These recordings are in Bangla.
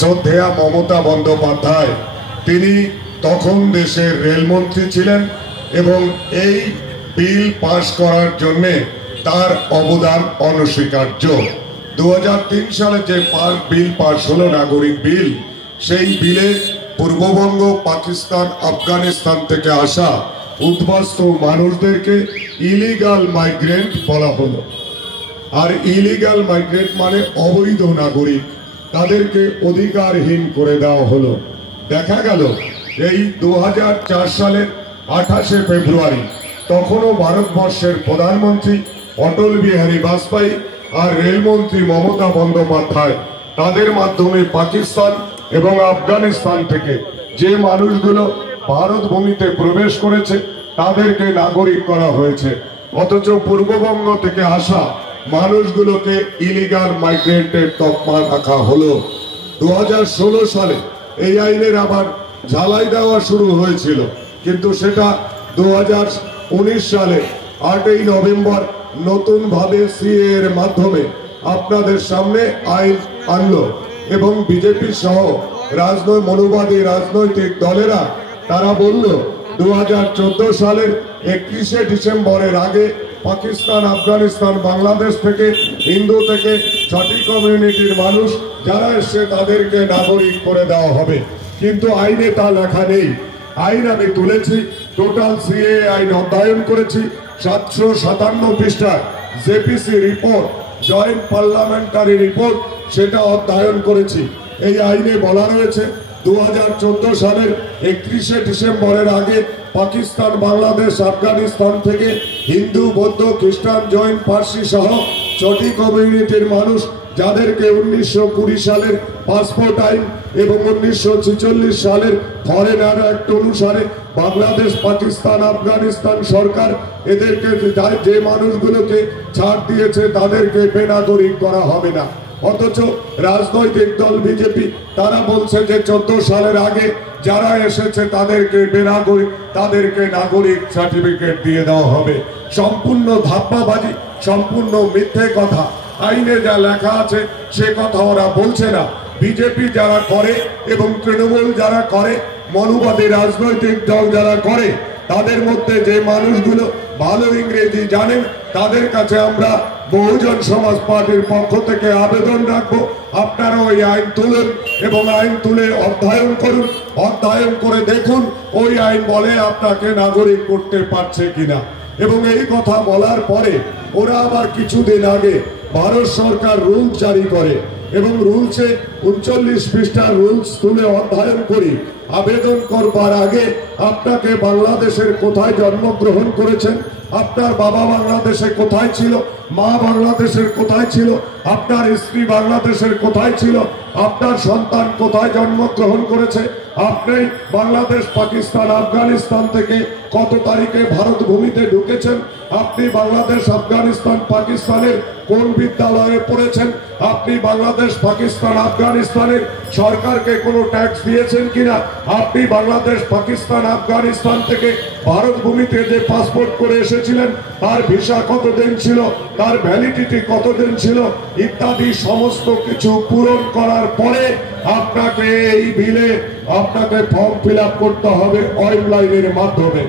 শ্রদ্ধেয়া মমতা বন্দ্যোপাধ্যায় তিনি তখন দেশের রেলমন্ত্রী ছিলেন এবং এই বিল পাশ করার জন্য তার অবদান অনস্বীকার্য। 2003 সালে যে বিল পাশ হলো নাগরিক বিল, সেই বিলে পূর্ববঙ্গ, পাকিস্তান, আফগানিস্তান থেকে আসা উদ্বাস্তু মানুষদেরকে ইলিগাল মাইগ্রেন্ট বলা হলো। আর ইলিগাল মাইগ্রেন্ট মানে অবৈধ নাগরিক, তাদেরকে অধিকারহীন করে দেওয়া হলো। দেখা গেল এই 2004 সালের 28শে ফেব্রুয়ারি তখনও ভারতবর্ষের প্রধানমন্ত্রী অটল বিহারী বাজপেয়ী আর রেলমন্ত্রী মমতা বন্দ্যোপাধ্যায় তাদের মাধ্যমে পাকিস্তান এবং আফগানিস্তান থেকে যে মানুষগুলো ভারত ভূমিতে প্রবেশ করেছে তাদেরকে নাগরিক করা হয়েছে, অথচ পূর্ববঙ্গ থেকে আসা মানুষগুলোকে ইলিগাল মাইগ্রেন্টের তকমা রাখা হলো। 2016 সালে এই আইনের আবার ঝালাই দেওয়া শুরু হয়েছিল, কিন্তু সেটা 2019 সালে 8ই নভেম্বর নতুন ভাবে সিএ এর মাধ্যমে আপনাদের সামনে আইন আনলো এবং বিজেপি সহ মনোবাদী রাজনৈতিক দলেরা তারা বলল 2014 সালের 31শে ডিসেম্বরের আগে পাকিস্তান, আফগানিস্তান, বাংলাদেশ থেকে, হিন্দু থেকে ছটি কমিউনিটির মানুষ যারা এসে তাদেরকে নাগরিক করে দেওয়া হবে, কিন্তু আইনে তা লেখা নেই। আইন আমি তুলেছি, টোটাল সিএ আইন অধ্যয়ন করেছি, 757 পৃষ্ঠার জেপিসি রিপোর্ট, জয়েন্ট পার্লামেন্টারি রিপোর্ট, সেটা অধ্যয়ন করেছি। এই আইনে বলা রয়েছে 2014 সালের 31শে ডিসেম্বরের আগে পাকিস্তান, বাংলাদেশ, আফগানিস্তান থেকে হিন্দু, বৌদ্ধ, খ্রিস্টান, জৈন, পার্সি সহ ছটি কমিউনিটির মানুষ যাদেরকে 1920 সালের পাসপোর্ট আইন এবং 1946 সালের ফরেনার অ্যাক্ট অনুসারে বাংলাদেশ, পাকিস্তান, আফগানিস্তান সরকার এদেরকে যে মানুষগুলোকে ছাড় দিয়েছে তাদেরকে বেনাগরিক করা হবে না। অথচ রাজনৈতিক দল বিজেপি তারা বলছে যে 14 সালের আগে যারা এসেছে তাদেরকে বেনাগরিক, তাদেরকে নাগরিক সার্টিফিকেট দিয়ে দেওয়া হবে। সম্পূর্ণ ধাপ্পাবাজি, সম্পূর্ণ মিথ্যে কথা। আইনে যা লেখা আছে সে কথা ওরা বলছে না। বিজেপি যারা করে এবং তৃণমূল যারা করে, মনুবাদী রাজনৈতিক দল যারা করে, তাদের মধ্যে যে মানুষগুলো ভালো ইংরেজি জানেন তাদের কাছে আমরা বহুজন সমাজ পার্টির পক্ষ থেকে আবেদন রাখবো, আপনারা ওই আইন তুলুন এবং আইন তুলে অধ্যয়ন করুন, অধ্যয়ন করে দেখুন ওই আইন বলে আপনাকে নাগরিক করতে পারছে কিনা। এবং এই কথা বলার পরে ওরা আবার কিছুদিন আগে ভারত সরকার রুল জারি করে এবং রুলসে 39 পৃষ্ঠার রুলস তুলে অধ্যয়ন করি। আবেদন করবার আগে আপনাকে বাংলাদেশের কোথায় জন্মগ্রহণ করেছেন, আপনার বাবা বাংলাদেশে কোথায় ছিল, মা বাংলাদেশের কোথায় ছিল, আপনার স্ত্রী বাংলাদেশের কোথায় ছিল, আপনার সন্তান কোথায় জন্মগ্রহণ করেছে, আপনি বাংলাদেশ, পাকিস্তান, আফগানিস্তান থেকে কত তারিখে ভারত ভূমিতে ঢুকেছেন, আপনি বাংলাদেশ, আফগানিস্তান, পাকিস্তানের কোন বিদ্যালয়ে পড়েছেন, আপনি বাংলাদেশ, পাকিস্তান, আফগানিস্তানের সরকারকে কোনো ট্যাক্স দিয়েছেন কিনা, আপনি বাংলাদেশ, পাকিস্তান, আফগানিস্তান থেকে ভারত ভূমিতে যে পাসপোর্ট করে এসেছিলেন তার ভিসা কতদিন ছিল, তার ভ্যালিডিটি কতদিন ছিল, ইত্যাদি সমস্ত কিছু পূরণ করার পরে আপনাকে এই বিলে আপনাকে ফর্ম ফিল আপ করতে হবে অনলাইনের মাধ্যমে।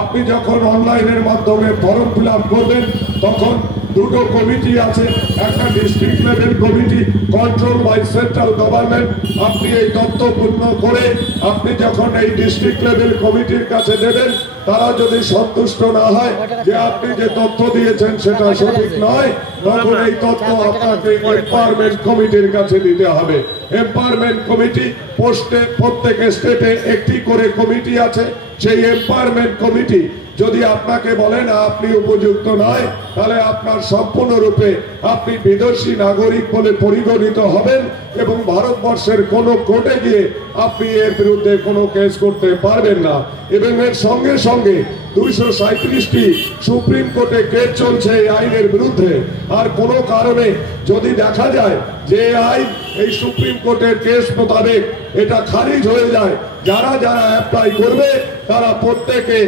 আপনি যখন অনলাইনের মাধ্যমে ফর্ম ফিল আপ করবেন তখন দুটো কমিটি আছে, একটা district level committee control by central government. আপনি এই তথ্য পূর্ণ করে আপনি যখন এই ডিস্ট্রিক্ট লেভেল কমিটির কাছে দেবেন, তারা যদি সন্তুষ্ট না হয় যে আপনি যে তথ্য দিয়েছেন সেটা সঠিক নয়, তখন এই তথ্য আপনাকে এম্পাওয়ারমেন্ট কমিটির কাছে দিতে হবে। এম্পাওয়ারমেন্ট কমিটি পোস্টে প্রত্যেক স্টেটে একটি করে কমিটি আছে। সেই এম্পাওয়ারমেন্ট কমিটি যদি আপনাকে বলেন আপনি উপযুক্ত নয়, তাহলে আপনার সম্পূর্ণরূপে আপনি বিদেশি নাগরিক বলে পরিগণিত হবেন এবং ভারতবর্ষের কোনো কোর্টে গিয়ে আপনি এর বিরুদ্ধে কোনো কেস করতে পারবেন না। এবং এর সঙ্গে সঙ্গে 237টি সুপ্রিম কোর্টে কেস চলছে এই আইনের বিরুদ্ধে। আর কোনো কারণে যদি দেখা যায় যে আইন এই সুপ্রিম কোর্টের কেস মোতাবেক এটা খারিজ হয়ে যায়, যারা যারা অ্যাপ্লাই করবে তারা প্রত্যেকে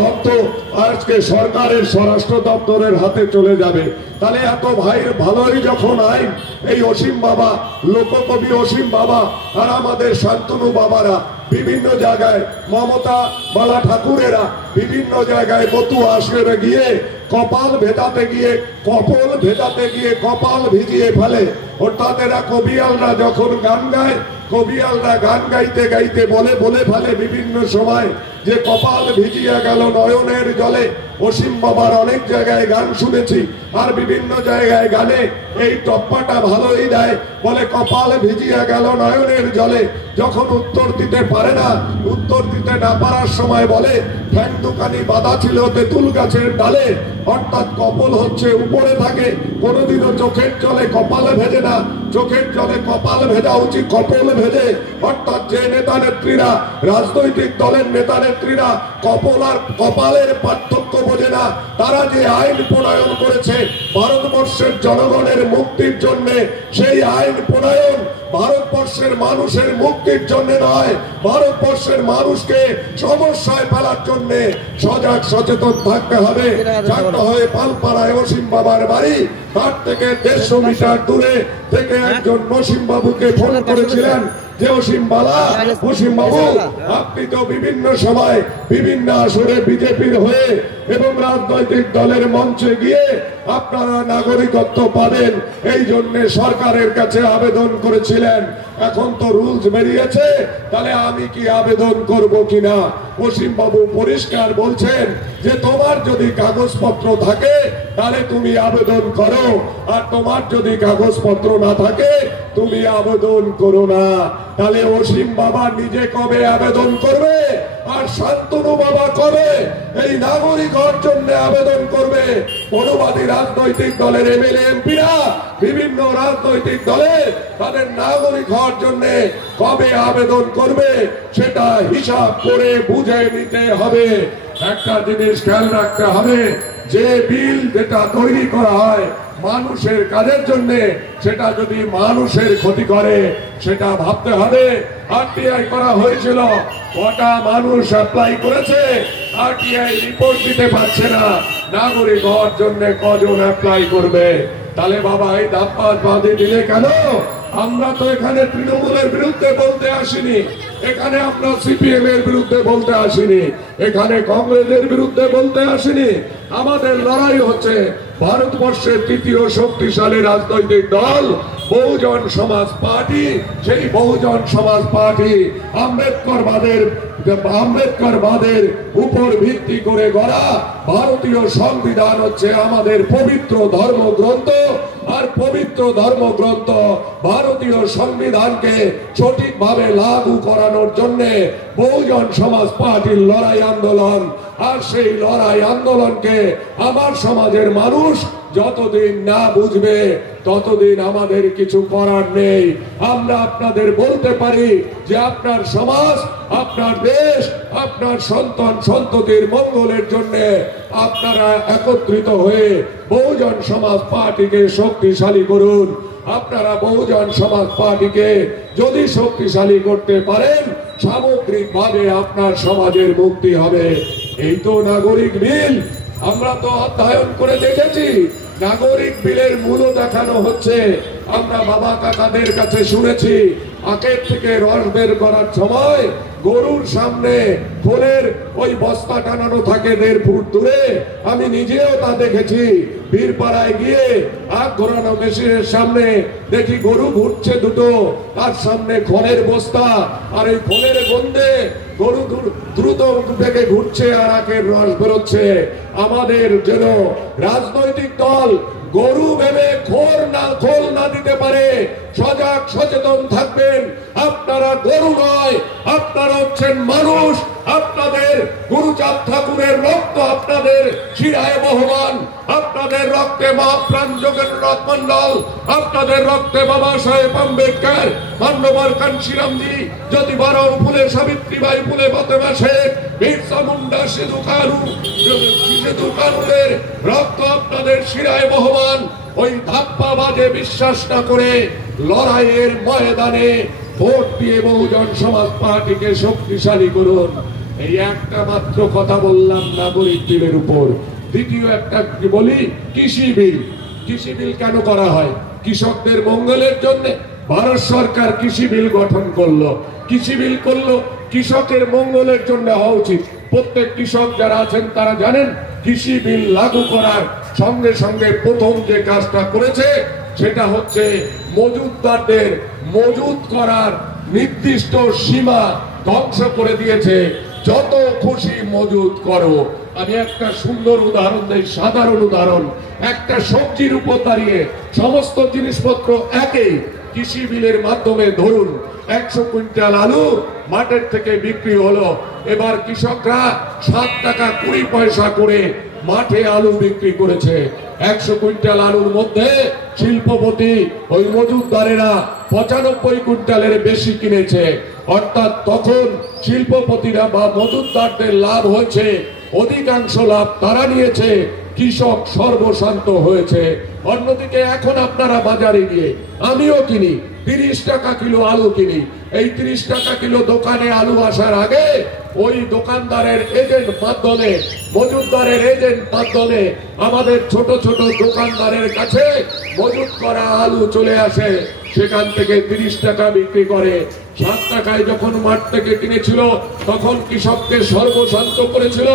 তথ্য আজকে সরকারের স্বরাষ্ট্র দপ্তরের হাতে চলে যাবে। তাহলে এত ভাইয়ের ভালোই যখন আইন, এই অসীম বাবা, লোককবি অসীম বাবা আর আমাদের শান্তনু বাবারা বিভিন্ন জায়গায়, মমতা বালা ঠাকুরেরা বিভিন্ন জায়গায় মতুয়া আশ্রমে গিয়ে কপাল ভেজাতে গিয়ে কপাল ভিজিয়ে ফেলে। অর্থাৎ এরা কবিয়ালরা যখন গান গায়, কবিয়ালরা গান গাইতে গাইতে বলে ফেলে বিভিন্ন সময় যে কপাল ভিজিয়া গেল নয়নের জলে। অসীম বাবার অনেক জায়গায় গান শুনেছি, আর বিভিন্ন জায়গায় গানে এই টপ্পাটা ভালোই দেয়, বলে কপাল ভিজিয়া গেল নয়নের জলে। যখন উত্তর দিতে পারে না, উত্তর দিতে না পারার সময় বলে ঠ্যাং দোকানি বাঁধা ছিল তেঁতুল গাছের ডালে। অর্থাৎ কপাল হচ্ছে উপরে থাকে, কোনোদিনও চোখের জলে কপালে ভেজে না, চোখের জলে কপাল ভেজা উচিত, কপাল ভেজে। অর্থাৎ যে নেতা নেত্রীরা, রাজনৈতিক দলের নেতা নেত্রীরা কপাল আর কপালের পার্থক্য বোঝে না, তারা যে আইন প্রণয়ন করেছে ভারতবর্ষের জনগণের মুক্তির জন্য, সেই আইন প্রণয়ন ভারতবর্ষের মানুষের মুক্তির জন্য নয়, ভারতবর্ষের মানুষকে সমস্যায় ফেলার জন্য সজাগ সচেতন থাকতে হবে। জানতে হয় পালপাড়ায় অসীম বাবার বাড়ি, তার থেকে 150 মিটার দূরে থেকে একজন অসীম বাবুকে ফোন করেছিলেন যে অসীম বাবু, আপনি তো বিভিন্ন সময় বিভিন্ন আসরে বিজেপির হয়ে এবং রাজনৈতিক দলের মঞ্চে গিয়ে আপনারা নাগরিকত্ব পাবেন, এই জন্য সরকারের কাছে আবেদন করেছিলেন। এখন তো রুলস বেরিয়েছে, তাহলে আমি কি আবেদন করব কিনা? অসীম বাবু পরিষ্কার বলছেন যে তোমার যদি কাগজপত্র থাকে তাহলে তুমি আবেদন করো, আর তোমার যদি কাগজপত্র না থাকে তুমি আবেদন করো না। তাহলে অসীম বাবা নিজে কবে আবেদন করবে, আর শান্তনু বাবা কবে এই নাগরিক হওয়ার জন্য আবেদন করবে? মনোবাদী রাজনৈতিক দলের এমএলএ এমপিরা বিভিন্ন রাজনৈতিক দলে তাদের নাগরিক হওয়ার জন্য কবে আবেদন করবে সেটা হিসাব করে বুঝে নিতে হবে। একটা জিনিস খেয়াল রাখতে হবে, যে বিল যেটা তৈরি করা হয় মানুষের কাজের জন্য, সেটা যদি মানুষের ক্ষতি করে সেটা ভাবতে হবে। আরটিআই করা হয়েছিল, কটা মানুষ অ্যাপ্লাই করেছে, আরটিআই রিপোর্ট দিতে পারছে না, নাগরিক হওয়ার জন্য কজন অ্যাপ্লাই করবে? তাহলে বাবা এই ধাপ্পা বাঁধে দিলে কেন? আমরা তো এখানে তৃণমূলের বিরুদ্ধে বলতে আসিনি, এখানে আমরা সিপিএম এর বিরুদ্ধে বলতে আসিনি, এখানে কংগ্রেসের বিরুদ্ধে বলতে আসিনি। আমাদের লড়াই হচ্ছে ভারতবর্ষের তৃতীয় শক্তিশালী রাজনৈতিক দল বহুজন সমাজ পার্টি। সেই বহুজন সমাজ পার্টি আম্বেদকরবাদের উপর ভিত্তি করে গড়া ভারতীয় সংবিধান হচ্ছে আমাদের পবিত্র ধর্মগ্রন্থ, আর পবিত্র ধর্মগ্রন্থ ভারতীয় সংবিধানকে সঠিকভাবে লাগু করানোর জন্য বহুজন সমাজ পার্টির লড়াই আন্দোলন। আর সেই লড়াই আন্দোলনকে আমার সমাজের মানুষ যতদিন না বুঝবে ততদিন আমাদের কিছু করার নেই। আমরা আপনাদের বলতে পারি যে আপনার সমাজ, আপনার দেশ, আপনার সন্তান সন্ততির মঙ্গলের জন্য আপনারা একত্রিত হয়ে বহুজন সমাজ পার্টিকে শক্তিশালী করুন। আপনারা বহুজন সমাজ পার্টিকে যদি শক্তিশালী করতে পারেন, সামগ্রিকভাবে আপনার সমাজের মুক্তি হবে। এই তো নাগরিক বিল, আমরা তো অধ্যয়ন করে দেখেছি। নাগরিক বিলের মূল্য দেখানো হচ্ছে, আমরা বাবা কাকাদের কাছে শুনেছি, আখের থেকে রস বের করার সময় গরুর সামনে ফুলের ওই বস্তা টানানো থাকে 1.5 ফুট দূরে। আমি নিজেও তা দেখেছি। বীরপাড়ায় গিয়ে আখ ঘোরানো মেশিনের সামনে দেখি গরু ঘুরছে দুটো, তার সামনে খড়ের বস্তা, আর এই খড়ের গন্ধে গরু দ্রুত থেকে ঘুরছে আর আখের রস বেরোচ্ছে। আমাদের যেন রাজনৈতিক দল গরু ভেবে খোল না দিতে পারে, সজাগ সচেতন থাকবেন। আপনারা গরু নয়, আপনারা হচ্ছেন মানুষ। আপনাদের গুরুচাঁদ ঠাকুরের রক্ত আপনাদের শিরায় বহমান, আপনাদের রক্তে মহাপ্রাণ যোগেন্দ্রনাথ মন্ডল, আপনাদের রক্তে বাবা সাহেব আম্বেদকর, মান্যবর কাঞ্চিরামজি, জ্যোতিবারাও ফুলে, সাবিত্রীবাই ফুলে, ফতেমা শেখ, বিরসা মুন্ডা, সিধু কানুদের রক্ত আপনাদের শিরায় বহমান। ওই ধাপ্পাবাজে বিশ্বাস না করে লড়াইয়ের ময়দানে ভোট দিয়ে বহুজন সমাজ পার্টিকে শক্তিশালী করুন। এই একটা মাত্র কথা বললাম নাগরিক বিলের উপর। দ্বিতীয় একটা বলি, কৃষি বিল। কৃষি বিল কেন করা হয়? কৃষকদের মঙ্গলের জন্য ভারত সরকার কৃষি বিল গঠন করলো। কৃষি বিল করলো কৃষকের মঙ্গলের জন্য হওয়া উচিত। প্রত্যেক কৃষক যারা আছেন তারা জানেন, কৃষি বিল লাগু করার সঙ্গে সঙ্গে প্রথম যে কাজটা করেছে সেটা হচ্ছে মজুতদারদের মজুত করার নির্দিষ্ট সীমা ধ্বংস করে দিয়েছে। যত খুশি মজুত করো। আমি একটা সুন্দর উদাহরণ দেই, সাধারণ উদাহরণ। একটা সবজির উপর দাঁড়িয়ে সমস্ত জিনিসপত্র একই। কৃষি বিলের মাধ্যমে ধরুন 100 কুইন্টাল আলু মাঠের থেকে বিক্রি হলো, এবার কৃষকরা 7 টাকা 20 পয়সা করে মাঠে আলু বিক্রি করেছে। 100 কুইন্টাল আলুর মধ্যে শিল্পপতি ওই মজুতদারেরা 95 কুইন্টালের বেশি কিনেছে। অর্থাৎ তখন শিল্পপতিরা বা মজুতদারদের লাভ হয়েছে, অধিকাংশ লাভ তারা নিয়েছে, কৃষক সর্বশান্ত হয়েছে। অন্যদিকে এখন আপনারা বাজারে গিয়ে, আমিও কিনি 30 টাকা কিলো আলু কিনি। এই 30 টাকা কিলো দোকানে আলু আসার আগে ওই দোকানদারের এজেন্ট মাধ্যমে, মজুতদারের এজেন্ট মাধ্যমে আমাদের ছোট ছোট দোকানদারের কাছে মজুত করা আলু চলে আসে। সেখান থেকে 30 টাকা বিক্রি করে। 7 টাকায় যখন মাঠ থেকে কিনেছিল তখন কৃষককে সর্বশান্ত করেছিল,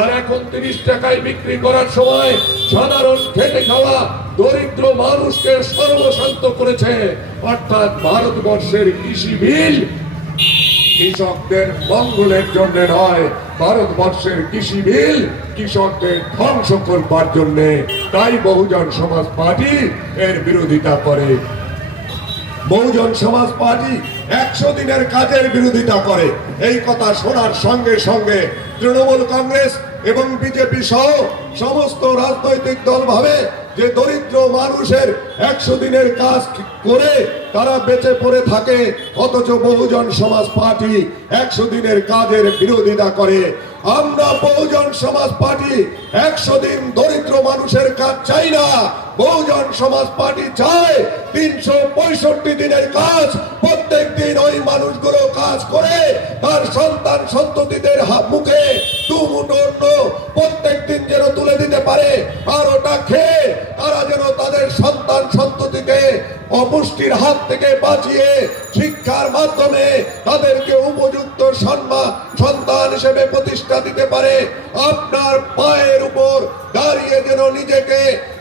আর এখন 30 টাকায় বিক্রি করার সময় সাধারণ খেটে খাওয়া দরিদ্র মানুষকে সর্বশান্ত করেছে। অর্থাৎ ভারতবর্ষের কৃষি বিল কৃষকদের মঙ্গলের জন্য নয়, ভারতবর্ষের কৃষি বিল কৃষকদের ধ্বংস করবার জন্য। তাই বহুজন সমাজ পার্টি এর বিরোধিতা করে। বহুজন সমাজ পার্টি 100 দিনের কাজের বিরোধিতা করে। এই কথা শোনার সঙ্গে সঙ্গে তৃণমূল কংগ্রেস এবং বিজেপি সহ সমস্ত রাজনৈতিক দল ভাবে যে দরিদ্র মানুষের 100 দিনের কাজ করে তারা বেঁচে পড়ে থাকে, অথচ বহুজন সমাজ পার্টি 100 দিনের কাজের বিরোধিতা করে। আমরা বহুজন সমাজ পার্টি 100 দিন দরিদ্র মানুষের কাজ চাই না। বহুজন সমাজ পার্টি চায় 365 দিনের কাজ। প্রত্যেক দিন ওই মানুষগুলো কাজ করে তার সন্তান সন্ততিদের মুখে দুমুঠো অন্ন প্রত্যেক দিন যেন তুলে দিতে পারে, আর ওটা খেয়ে তারা যেন তাদের সন্তান সন্ততিকে অপুষ্টির হাত থেকে বাঁচিয়ে শিক্ষার মাধ্যমে তাদেরকে উপযুক্ত সন্তান হিসেবে প্রতিষ্ঠা দিতে পারে। আপনার পায়ের উপর দাঁড়িয়ে যেন নিজেকে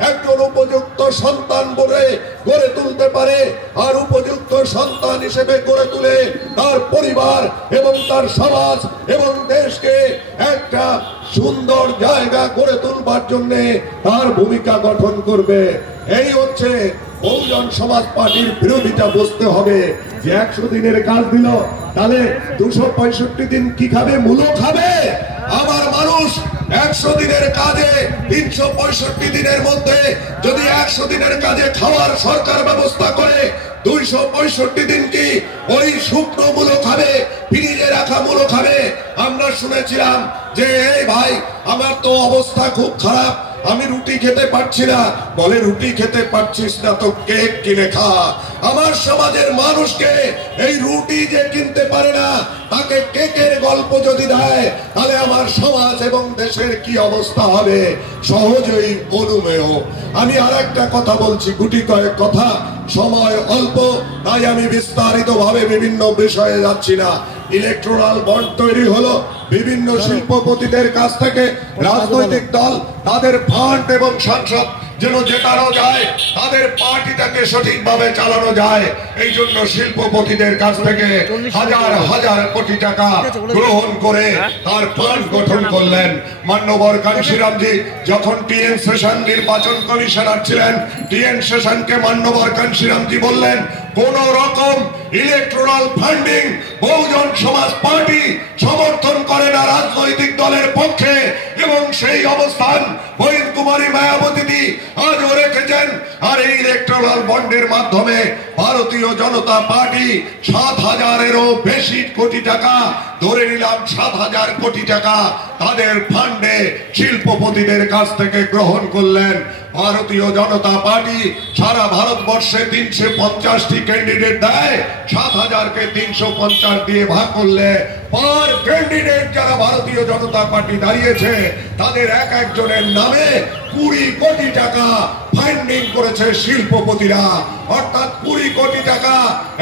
একজন উপযুক্ত সন্তান বলে গড়ে তুলতে পারে, আর উপযুক্ত সন্তান হিসেবে গড়ে তুলে তার পরিবার এবং তার সমাজ এবং দেশকে একটা সুন্দর জায়গা গড়ে তুলবার জন্য তার ভূমিকা গঠন করবে। এই হচ্ছে বহুজন সমাজ পার্টির বিরোধিতা। বুঝতে হবে যে 100 দিনের কাজ দিল, তাহলে 265 দিন কি খাবে? মূলো খাবে। আমার মানুষ 100 দিনের কাজে 365 দিনের মধ্যে যদি 100 দিনের কাজে খাওয়ার সরকার ব্যবস্থা করে, 265 দিন কি ওই শুকনো মূলো খাবে, ফ্রিজে রাখা মূলো খাবে? আমরা শুনেছিলাম যে এই ভাই আমার তো অবস্থা খুব খারাপ, আমি রুটি খেতে পারছি না। বলে রুটি খেতে পারছিস না তো কেক কিনে খা। আমার সমাজের মানুষকে এই রুটি যে কিনতে পারে না তাকে কেকের গল্প যদি দেয়, তাহলে আমার সমাজ এবং দেশের কি অবস্থা হবে সহজেই অনুমেয়। আমি আর একটা কথা বলছি, গুটি কয়েক কথা, সময় অল্প, তাই আমি বিস্তারিত ভাবে বিভিন্ন বিষয়ে যাচ্ছি না। ইলেকট্রাল বন্ড তৈরি হলো বিভিন্ন শিল্পপতিদের কাছ থেকে। রাজনৈতিক দল তাদের ফান্ড এবং সাংসদ যেন জেতানো যায়, তাদের পার্টিটাকে সঠিকভাবে চালানো যায়, এই জন্য শিল্পপতিদের কাছ থেকে হাজার হাজার কোটি টাকা গ্রহণ করে তার ফান্ড গঠন করলেন। মান্যবর কাঞ্শিরামজি যখন টিএন সেশন নির্বাচন কমিশনার ছিলেন, টিএন সেশনকে মান্যবর কাঞ্শিরামজি বললেন কোন রকম ইলেকট্রাল ফান্ডিং বহুজন সমাজ পার্টি সমর্থন করে না রাজনৈতিক দলের পক্ষে। এবং সেই অবস্থান বহিন কুমারী মায়াবতী আজও রেখেছেন। আর এই ইলেকট্রাল বন্ডের মাধ্যমে ভারতীয় জনতা পার্টি 7,000-এরও বেশি কোটি টাকা ধরে নিলাম 7,000 কোটি টাকা তাদের ফান্ডে শিল্পপতিদের কাছ থেকে গ্রহণ করলেন ভারতীয় জনতা পার্টি। সারা ভারতবর্ষে 350টি ক্যান্ডিডেট দেয়, 7,000কে 350 দিয়ে ভাগ করলে পার ক্যান্ডিডেট যারা ভারতীয় জনতা পার্টি দাঁড়িয়েছে তাদের এক একজনের নামে 20 কোটি টাকা ফান্ডিং করেছে শিল্পপতিরা। অর্থাৎ 20 কোটি টাকা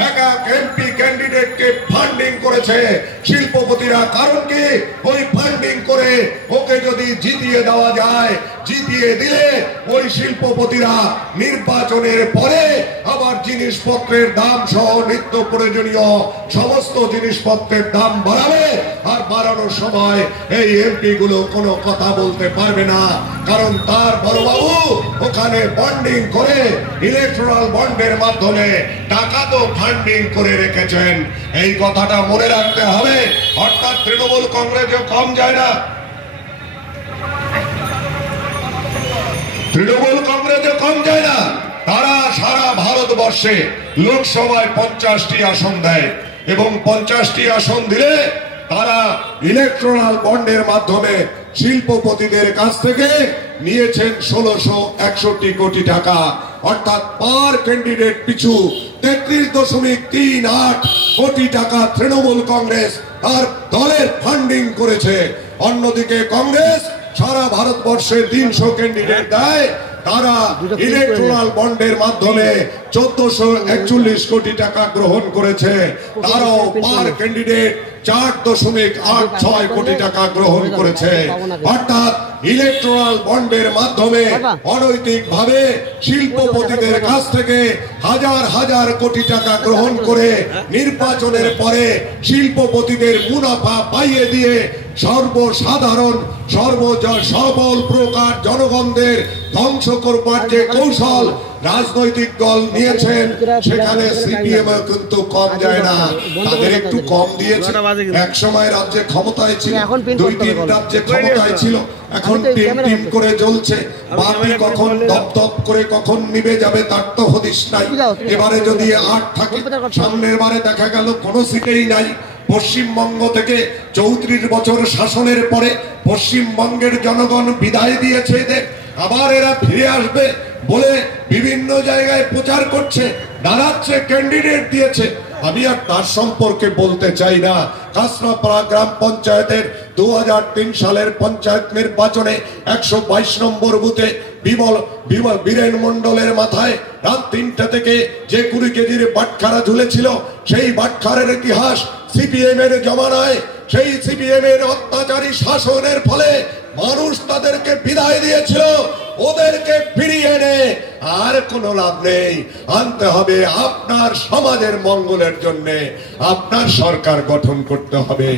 এক এক এমপি ক্যান্ডিডেটকে ফান্ডিং করেছে শিল্পপতিরা। কারণ কি, ওই ফান্ডিং করে ওকে যদি জিতিয়ে দেওয়া যায়, জিতিয়ে দিলে ওই শিল্পপতিরা নির্বাচনের পরে আবার জিনিসপত্রের দাম সহ নিত্য প্রয়োজনীয় সমস্ত জিনিসপত্রের দাম বাড়াবে। আর বাড়ানোর সময় এই এমপি গুলো কোনো কথা বলতে পারবে না, কারণ তার বড়বাবু ওখানে বন্ডিং করে ইলেকট্রাল বন্ডের মাধ্যমে টাকা তো ফান্ডিং করে রেখেছেন। এই কথাটা মনে রাখতে হবে। অর্থাৎ তৃণমূল কংগ্রেসও কম যায় না, তৃণমূল কংগ্রেসও কম যায় না। তারা সারা ভারতবর্ষে লোকসভায় 50টি আসন দেয় এবং 50টি আসন দিলে তারা ইলেকট্রাল বন্ডের মাধ্যমে শিল্পপতিদের কাছ থেকে নিয়েছেন 1661 কোটি টাকা। অর্থাৎ পার ক্যান্ডিডেট পিছু 33.38 কোটি টাকা তৃণমূল কংগ্রেস আর দলের ফান্ডিং করেছে। অন্যদিকে কংগ্রেস সারা ভারতবর্ষে 300 ক্যান্ডিডেট দেয়, তারা ইলেকট্রাল বন্ডের মাধ্যমে 1441 কোটি টাকা গ্রহণ করেছে। তারাও পার ক্যান্ডিডেট 4.86 কোটি টাকা গ্রহণ করেছে। অর্থাৎ ইলেকট্রাল বন্ডের মাধ্যমে অনৈতিক ভাবে শিল্পপতিদের কাছ থেকে হাজার হাজার কোটি টাকা গ্রহণ করে নির্বাচনের পরে শিল্পপতিদের মুনাফা পাইয়ে দিয়ে সর্বসাধারণ সর্বল প্রকার জনগণদের ধ্বংস করবার যে কৌশল রাজনৈতিক দল নিয়েছেন, সেখানে সিপিএম কিন্তু কম যায় না, তাদের একটু কম দিয়েছে। এক সময় রাজ্যে ক্ষমতায় ছিল, 2-3 রাজ্যে ক্ষমতায় ছিল, এখন টিম টিম করে জ্বলছে। বাতি কখন দপদপ করে কখন নিভে যাবে তার তো হদিশ নাই। এবারে যদি 8 থাকে, সামনের বারে দেখা গেল কোনো সিটেই নাই। পশ্চিমবঙ্গ থেকে 34 বছর শাসনের পরে পশ্চিমবঙ্গের জনগণ বিদায় দিয়েছে এদের, আবার এরা ফিরে আসবে বলে বিভিন্ন জায়গায় প্রচার করছে, দাঁড়াচ্ছে, ক্যান্ডিডেট দিয়েছে। আমি আর তার সম্পর্কে বলতে চাই না। কাঁচরাপাড়া গ্রাম পঞ্চায়েতের 2003 সালের পঞ্চায়েত নির্বাচনে 122 নম্বর বুথে বীরেন মন্ডলের মাথায় রাত 3টা থেকে যে 20 কেজির বাটখারা ঝুলেছিল, সেই বাটখারের ইতিহাস সিপিএম এর জমানায়, সেই সিপিএম এর অত্যাচারী শাসনের ফলে মানুষ তাদেরকে বিদায় দিয়েছিল। ওদেরকে ফিরিয়ে এনে আর কোনো লাভ নেই। আনতে হবে আপনার সমাজের মঙ্গলের জন্য, আপনার সরকার গঠন করতে হবে।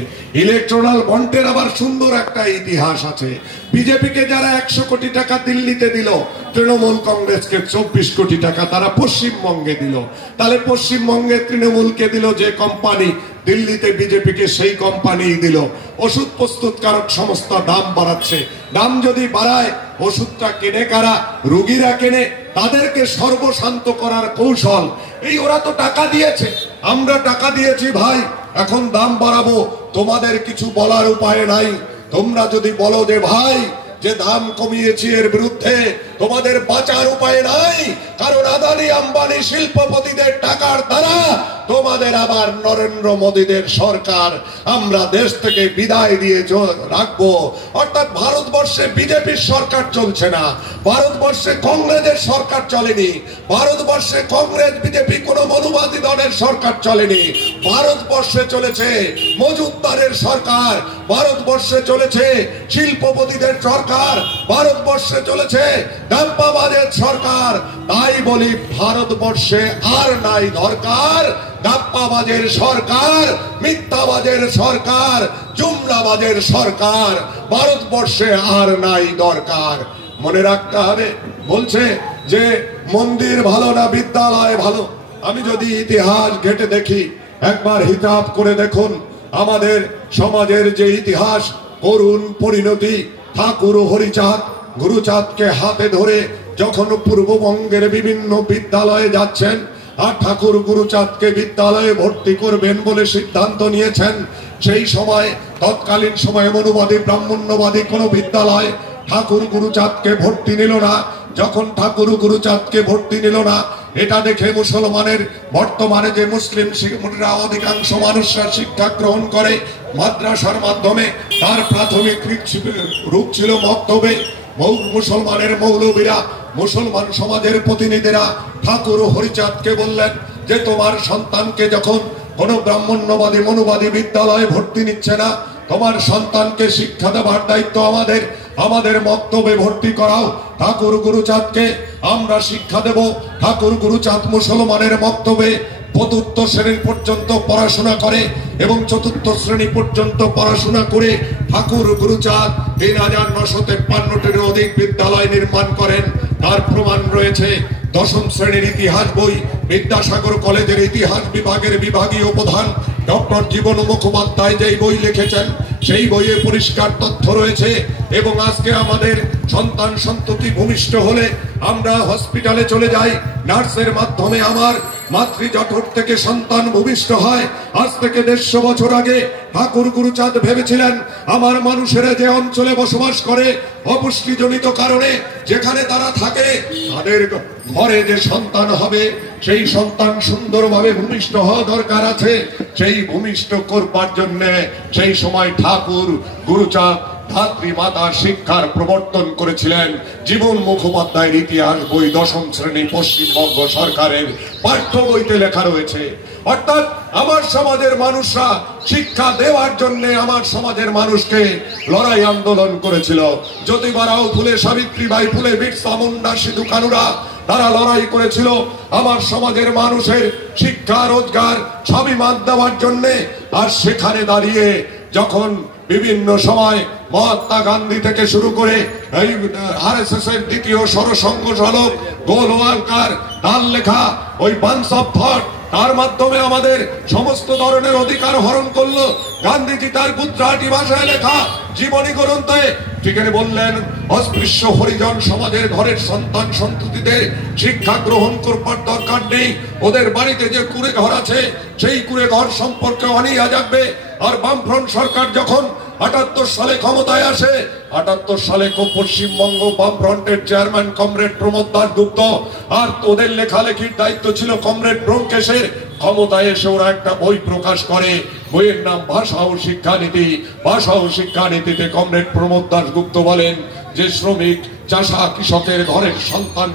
ইলেকট্রাল বন্ডের আবার সুন্দর একটা ইতিহাস আছে। বিজেপিকে যারা 100 কোটি টাকা দিল্লিতে দিল, তৃণমূল কংগ্রেসকে 24 কোটি টাকা তারা পশ্চিমবঙ্গে দিল। তাহলে পশ্চিমবঙ্গে তৃণমূলকে দিল যে কোম্পানি, দিল্লিতে বিজেপিকে সেই কোম্পানি দিল। ওষুধ প্রস্তুতকারক সংস্থা দাম বাড়াচ্ছে, দাম যদি বাড়ায় ওষুধটা কেনে কারা? রোগীরা কেনে। তাদেরকে সর্বশান্ত করার কৌশল এই, ওরা তো টাকা দিয়েছে, আমরা টাকা দিয়েছি ভাই, এখন দাম বাড়াবো, তোমাদের কিছু বলার উপায় নাই। তোমরা যদি বলো যে ভাই যে দাম কমিয়েছি এর বিরুদ্ধে, তোমাদের বাঁচার উপায় নাই, কারণ আদানি আম্বানি শিল্পপতিদের টাকার দ্বারা তোমাদের আবার নরেন্দ্র মোদীদের সরকার আমরা দেশ থেকে বিদায় দিয়ে রাখবো। অর্থাৎ ভারতবর্ষে বিজেপির সরকার চলছে না, ভারতবর্ষে কংগ্রেসের সরকার চলেনি, ভারতবর্ষে কংগ্রেস বিজেপি কোন মনুবাদী দলের সরকার চলেনি। ভারতবর্ষে চলেছে মজুমদারের সরকার, ভারতবর্ষে চলেছে শিল্পপতিদের সরকার, ভারতবর্ষে চলেছে ডাম্পাবাজের সরকার। তাই বলি ভারতবর্ষে আর নাই দরকার ডাপ্পাবাজের সরকার, মিথ্যাবাজের সরকার, জুমলাবাজের সরকার। ভারতবর্ষে আর নাই দরকার। মনে রাখতে হবে। বলছে যে মন্দির ভালো না বিদ্যালয় ভালো। আমি যদি ইতিহাস ঘেটে দেখি, একবার হিসাব করে দেখুন আমাদের সমাজের যে ইতিহাস, করুণ পরিণতি। ঠাকুর হরিচাঁদ গুরুচাঁদকে হাতে ধরে যখন পূর্ববঙ্গের বিভিন্ন বিদ্যালয়ে যাচ্ছেন, আর ঠাকুর গুরুচাঁদকে বিদ্যালয়ে ভর্তি করবেন বলে সিদ্ধান্ত নিয়েছেন। সেই সময় তৎকালীন সময়ে মনুবাদী ব্রাহ্মণ্যবাদী কোনো বিদ্যালয় ঠাকুর গুরুচাঁদকে ভর্তি নিল না। যখন ঠাকুর গুরুচাঁদকে ভর্তি নিল না, এটা দেখে মুসলমানের বর্তমানে যে মুসলিম অধিকাংশ মানুষরা শিক্ষা গ্রহণ করে মাদ্রাসার মাধ্যমে, তার প্রাথমিক রূপ ছিল মক্তবে। মুসলমানের মৌলবীরা, মুসলমান সমাজের প্রতিনিধিরা ঠাকুর হরিচাঁদকে বললেন যে তোমার সন্তানকে যখন কোনো ব্রাহ্মণ্যবাদী মনুবাদী বিদ্যালয়ে ভর্তি নিচ্ছে না, তোমার সন্তানকে শিক্ষা দেওয়ার দায়িত্ব আমাদের মক্তবে ভর্তি করাও। ঠাকুর গুরুচাঁদকে আমরা শিক্ষা দেব। ঠাকুর গুরুচাঁদ মুসলমানের মক্তবে চতুর্থ শ্রেণী পর্যন্ত পড়াশোনা করে এবং চতুর্থ শ্রেণী পর্যন্ত পড়াশোনা করে ঠাকুর গুরুচাঁদ ৩,৯৫৩টির অধিক বিদ্যালয় নির্মাণ করেন। তার প্রমাণ রয়েছে দশম শ্রেণীর ইতিহাস বই, বিদ্যাসাগর কলেজের ইতিহাস বিভাগের বিভাগীয় প্রধান ডক্টর জীবন মুখোপাধ্যায় যেই বই লিখেছেন, সেই বইয়ে পরিষ্কার তথ্য রয়েছে। এবং আজকে আমাদের সন্তান সন্ততি ভূমিষ্ঠ হলে আমরা হসপিটালে চলে যাই, নার্সের মাধ্যমে আমার মাতৃজঠর থেকে সন্তান ভূমিষ্ঠ হয়। আজ থেকে ১৫০ বছর আগে ঠাকুর গুরুচাঁদ ভেবেছিলেন আমার মানুষেরা যে অঞ্চলে বসবাস করে অপুষ্টিজনিত কারণে যেখানে তারা থাকে, তাদের ঘরে যে সন্তান হবে সেই সন্তান সুন্দরভাবে ভূমিষ্ঠ হওয়া দরকার আছে। সেই ভূমিষ্ঠ করবার জন্য সেই সময় ঠাকুর গুরুচাঁদ ধাত্রীমাতা শিক্ষার প্রবর্তন করেছিলেন। জীবন মুখোপাধ্যায়ের ইতিহাস বই দশম শ্রেণী পশ্চিমবঙ্গ সরকারের পাঠ্য বইতে লেখা রয়েছে। অর্থাৎ আমার সমাজের মানুষরা শিক্ষা দেওয়ার জন্য আমার সমাজের মানুষকে লড়াই আন্দোলন করেছিল। জ্যোতিবা রাও ফুলে, সাবিত্রীবাই ফুলে, বিরসা মুন্ডা, সিধু কানুরা, তারা লড়াই করেছিল আমার সমাজের মানুষের শিক্ষা রোজগার স্বাভিমান দেওয়ার জন্য। আর সেখানে দাঁড়িয়ে যখন বিভিন্ন সময় মহাত্মা গান্ধী থেকে শুরু করে আরএসএস এর দ্বিতীয় সরসংঘ চালক গোলওয়ালকার তার লেখা ওই বান্স অফ থট, তার মাধ্যমে আমাদের সমস্ত ধরনের অধিকার হরণ করলো। গান্ধীজি তার গুজরাটি ভাষায় লেখা জীবনী গ্রন্থে সেখানে বললেন অস্পৃশ্য হরিজন সমাজের ঘরের সন্তান সন্ততিদের শিক্ষা গ্রহণ করবার দরকার নেই। ওদের বাড়িতে যে কুড়ে ঘর আছে সেই কুড়ে ঘর সম্পর্কে অনিয়া যাবে। আর বামফ্রন্ট সরকার যখন ৭৮ সালে ক্ষমতায় আসে, ৭৮ সালে পশ্চিমবঙ্গ বামফ্রন্টের চেয়ারম্যান কমরেড প্রমোদ দাশগুপ্ত, আর ওদের লেখালেখির দায়িত্ব ছিল কমরেড ব্যোমকেশের। ক্ষমতায় এসে ওরা একটা বই প্রকাশ করে, বইয়ের নাম ভাষা ও শিক্ষানীতি। ভাষা ও শিক্ষানীতিতে কমরেড প্রমোদ দাশগুপ্ত বলেন যে শ্রমিক চাষা কৃষকের ঘরের সন্তান